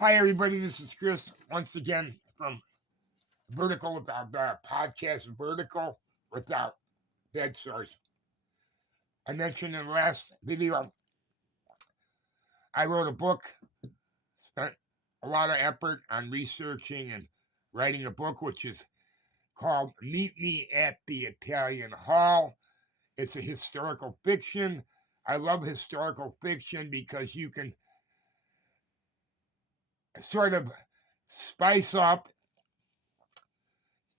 Hi, everybody. This is Chris once again from Vertical Without Podcast Vertical Without Bedsores. I mentioned in the last video, I wrote a book, spent a lot of effort on researching and writing a book, which is called Meet Me at the Italian Hall. It's a historical fiction. I love historical fiction because you can sort of spice up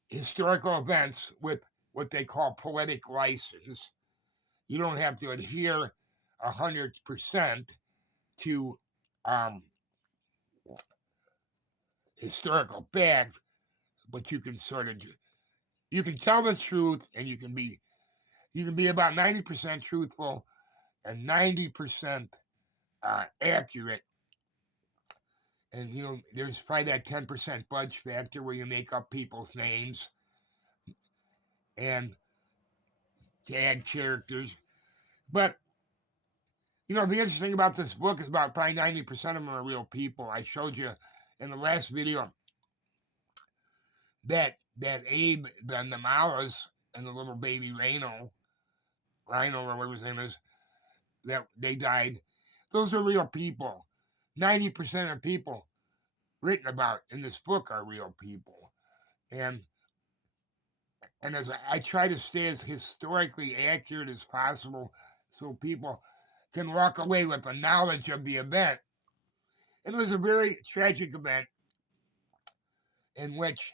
historical events with what they call poetic license. You don't have to adhere 100% to um, historical fact, but you can you can tell the truth, and you can be about 90% truthful and 90% accurate. And there's probably that 10% fudge factor where you make up people's names and to add characters. But the interesting about this book is about probably 90% of them are real people. I showed you in the last video that Abe, the Namalas, and the little baby Rhino, or whatever his name is, that they died. Those are real people. 90% of people written about in this book are real people. And as I try to stay as historically accurate as possible so people can walk away with a knowledge of the event. And it was a very tragic event in which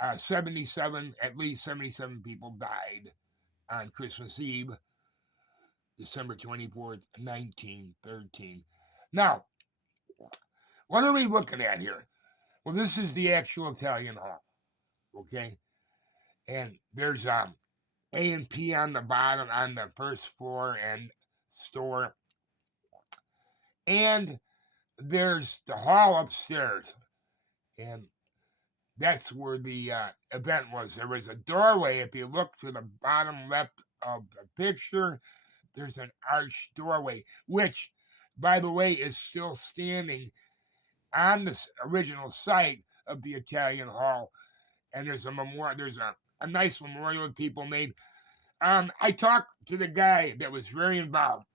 at least 77 people died on Christmas Eve, December 24th, 1913. Now, what are we looking at here? Well, this is the actual Italian Hall, okay? And there's A&P on the bottom, on the first floor and store. And there's the hall upstairs. And that's where the event was. There was a doorway. If you look to the bottom left of the picture, there's an arched doorway, which, by the way, is still standing on the original site of the Italian Hall. And there's a memorial. There's a nice memorial that people made. I talked to the guy that was very involved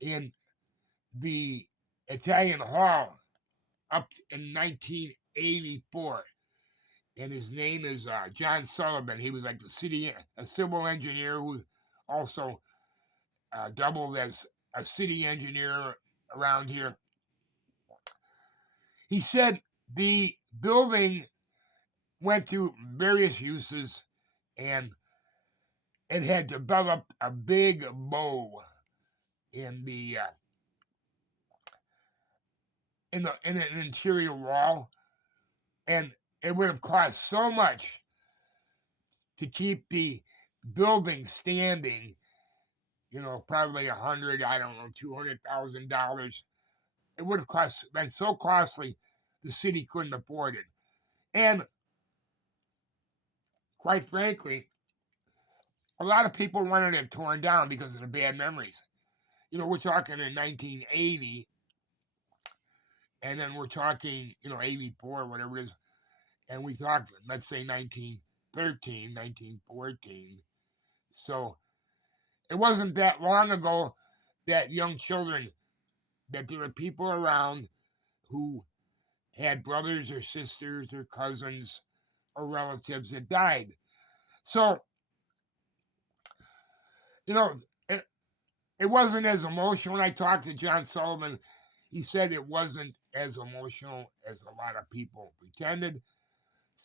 in the Italian Hall up in 1984. And his name is John Sullivan. He was like a civil engineer who also doubled as a city engineer around here. He said the building went through various uses, and it had developed a big bow in an interior wall, and it would have cost so much to keep the building standing. Probably $200,000. It would have been so costly, the city couldn't afford it. And quite frankly, a lot of people wanted it torn down because of the bad memories. We're talking in 1980, and then we're talking, 84, whatever it is, and we talked, let's say 1913, 1914. So it wasn't that long ago that that there were people around who had brothers or sisters or cousins or relatives that died. So, it wasn't as emotional. When I talked to John Sullivan, he said it wasn't as emotional as a lot of people pretended.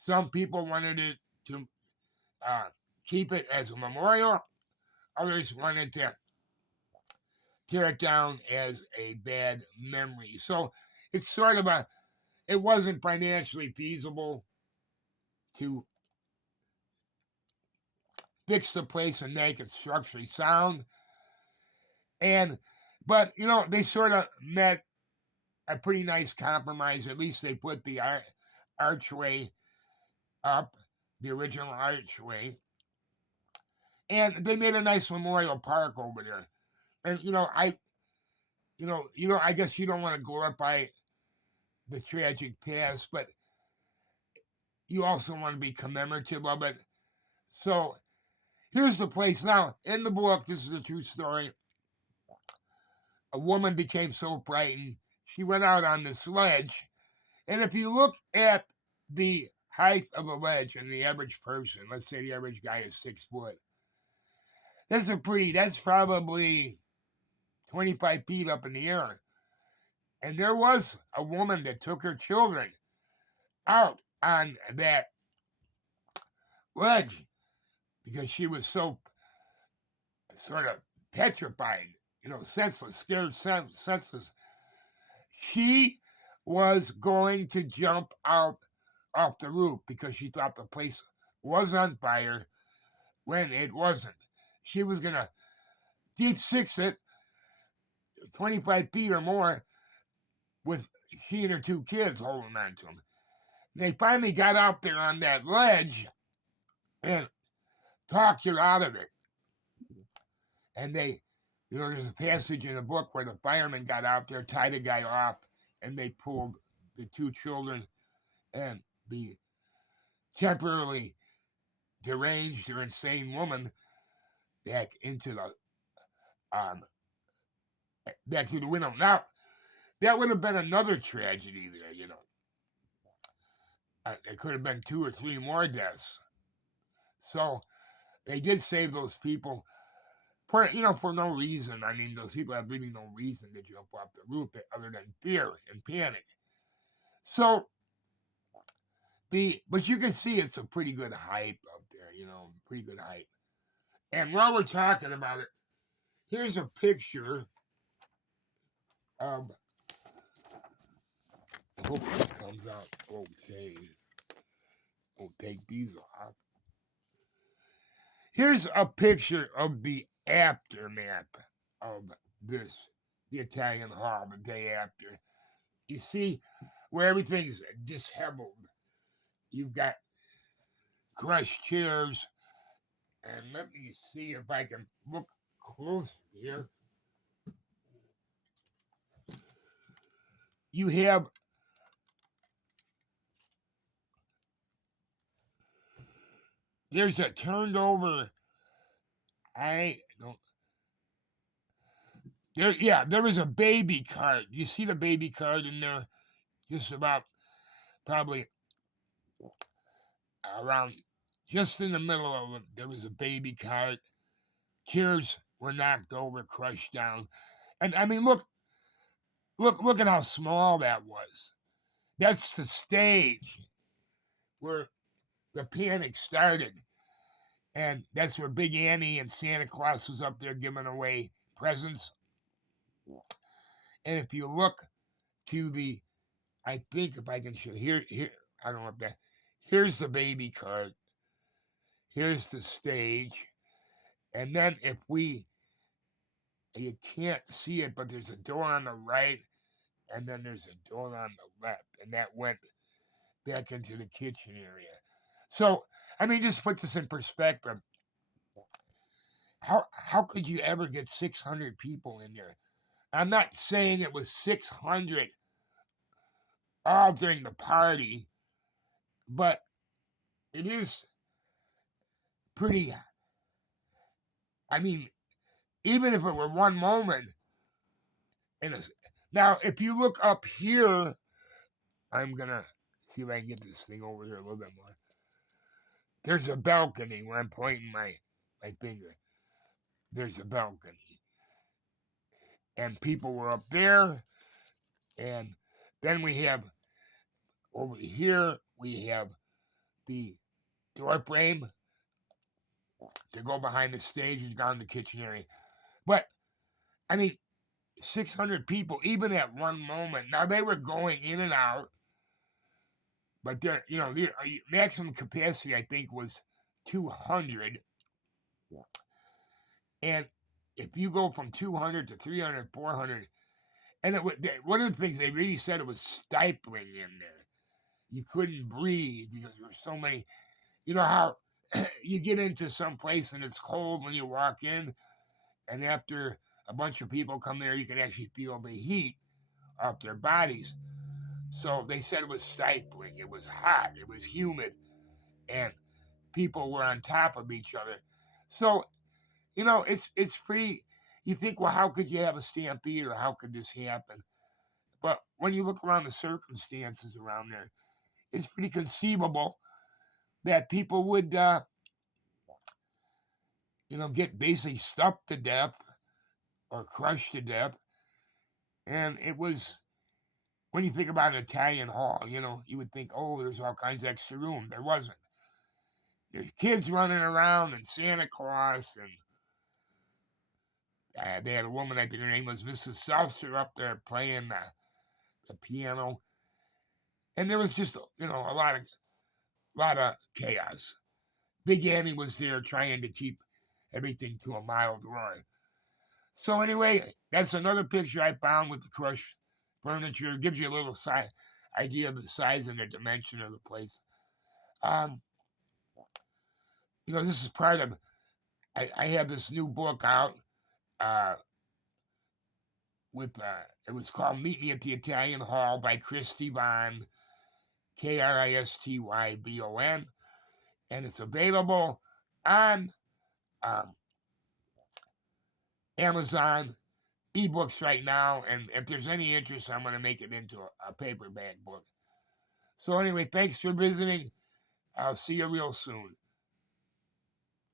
Some people wanted it to keep it as a memorial. Others wanted to tear it down as a bad memory. So it's sort of it wasn't financially feasible to fix the place and make it structurally sound. But they sort of met a pretty nice compromise. At least they put the archway up, the original archway, and they made a nice memorial park over there. And I guess you don't want to glorify the tragic past, but you also want to be commemorative of it. So here's the place. Now, in the book, this is a true story. A woman became so frightened, she went out on this ledge. And if you look at the height of a ledge and the average person, let's say the average guy is 6 foot, that's probably 25 feet up in the air. And there was a woman that took her children out on that ledge because she was so sort of petrified, senseless, scared, senseless. She was going to jump out off the roof because she thought the place was on fire when it wasn't. She was going to deep six it 25 feet or more with she and her 2 kids holding on to them. They finally got out there on that ledge and talked her out of it. And there's a passage in the book where the firemen got out there, tied a guy off, and they pulled the 2 children and the temporarily deranged or insane woman back into the window. Now, that would have been another tragedy there, It could have been 2 or 3 more deaths. So they did save those people for no reason. I mean, those people have really no reason to jump off the roof other than fear and panic. So but you can see it's a pretty good hype up there, pretty good hype. And while we're talking about it, here's a picture of, I hope this comes out okay. We'll take these off. Here's a picture of the aftermath of the Italian Hall the day after. You see where everything's disheveled. You've got crushed chairs. And let me see if I can look close here. You have there's a turned over. There was a baby cart. You see the baby cart in there? Just about probably around just in the middle of it, there was a baby cart. Chairs were knocked over, crushed down. And I mean, look at how small that was. That's the stage where the panic started. And that's where Big Annie and Santa Claus was up there giving away presents. And if you look to I think if I can show here, I don't know if here's the baby cart. Here's the stage. And then you can't see it, but there's a door on the right, and then there's a door on the left, and that went back into the kitchen area. So, I mean, just put this in perspective. How could you ever get 600 people in there? I'm not saying it was 600 all during the party, but it is pretty. I mean, even if it were one moment. Now, if you look up here, I'm going to see if I can get this thing over here a little bit more. There's a balcony where I'm pointing my finger. There's a balcony. And people were up there. And then we have, over here, we have the door frame to go behind the stage and down the kitchen area. But, I mean, 600 people, even at one moment. Now, they were going in and out. But their maximum capacity, I think, was 200. And if you go from 200 to 300, 400, and one of the things they really said, it was stifling in there. You couldn't breathe because there were so many. You know how you get into some place and it's cold when you walk in, and after a bunch of people come there, you can actually feel the heat off their bodies. So they said it was stifling, it was hot, it was humid, and people were on top of each other. So, it's pretty. You think, well, how could you have a stampede, or how could this happen? But when you look around the circumstances around there, it's pretty conceivable that people would, get basically stuck to death or crushed to death. And it was, when you think about an Italian hall, you would think, oh, there's all kinds of extra room. There wasn't. There's kids running around and Santa Claus, and they had a woman, I think her name was Mrs. Seltzer, up there playing the piano. And there was just, a lot of chaos. Big Annie was there trying to keep everything to a mild roar. So anyway, that's another picture I found with the crushed furniture. It gives you a little idea of the size and the dimension of the place. Um, this is part of. I have this new book out. Uh, it was called "Meet Me at the Italian Hall" by Christy Von, Kristybon, and it's available on um, Amazon ebooks right now. And if there's any interest, I'm going to make it into a paperback book. So anyway, thanks for visiting. I'll see you real soon.